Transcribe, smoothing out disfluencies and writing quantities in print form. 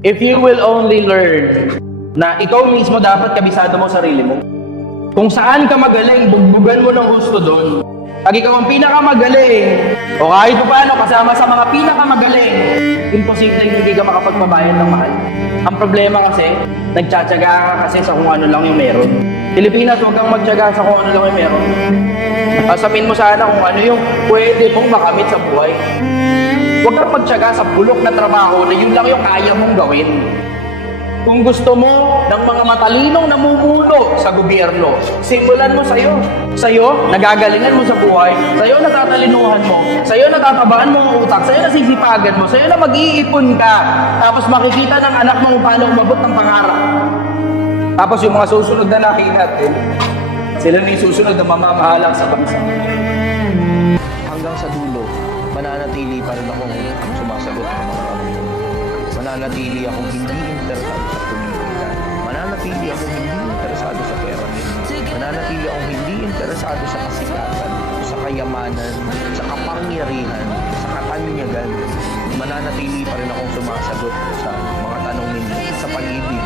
If you will only learn na ikaw mismo dapat kabisado mo sarili mo. Kung saan ka magaling, bugbugan mo ng gusto doon. Pag ikaw ang pinakamagaling, o kahit pa paano kasama sa mga pinakamagaling, imposible hindi ka makapagpabayan ng mahal. Ang problema kasi, nagtsatsaga ka kasi sa kung ano lang yung meron. Pilipinas, huwag kang magtsaga sa kung ano lang yung meron. Asamin mo sana kung ano yung pwede mong makamit sa buhay. Huwag kang magtsaga sa bulok na trabaho na yun lang yung kaya mong gawin. Kung gusto mo ng mga matalinong namumuno sa gobyerno, simulan mo sa'yo. Sa'yo, nagagalingan mo sa buhay. Sa'yo, natatalinuhan mo. Sa'yo, natatabaan mo ang utak. Sa'yo, nasisipagan mo. Sa'yo na mag-iipon ka. Tapos makikita ng anak mo kung paano umabot ng pangarap. Tapos yung mga susunod na nakita natin, sila na yung susunod na mamamahalang sa bansa. Hanggang sa dulo, mananatili pa rin akong sumasagot ng mga tanong. Mananatili akong hindi interesado sa politika. Mananatili akong hindi interesado sa pera nila. Mananatili akong hindi interesado sa kasikatan, sa kayamanan, sa kapangyarihan, sa katanyagan. Mananatili pa rin akong sumasagot sa mga tanong ninyo sa pag-ibig,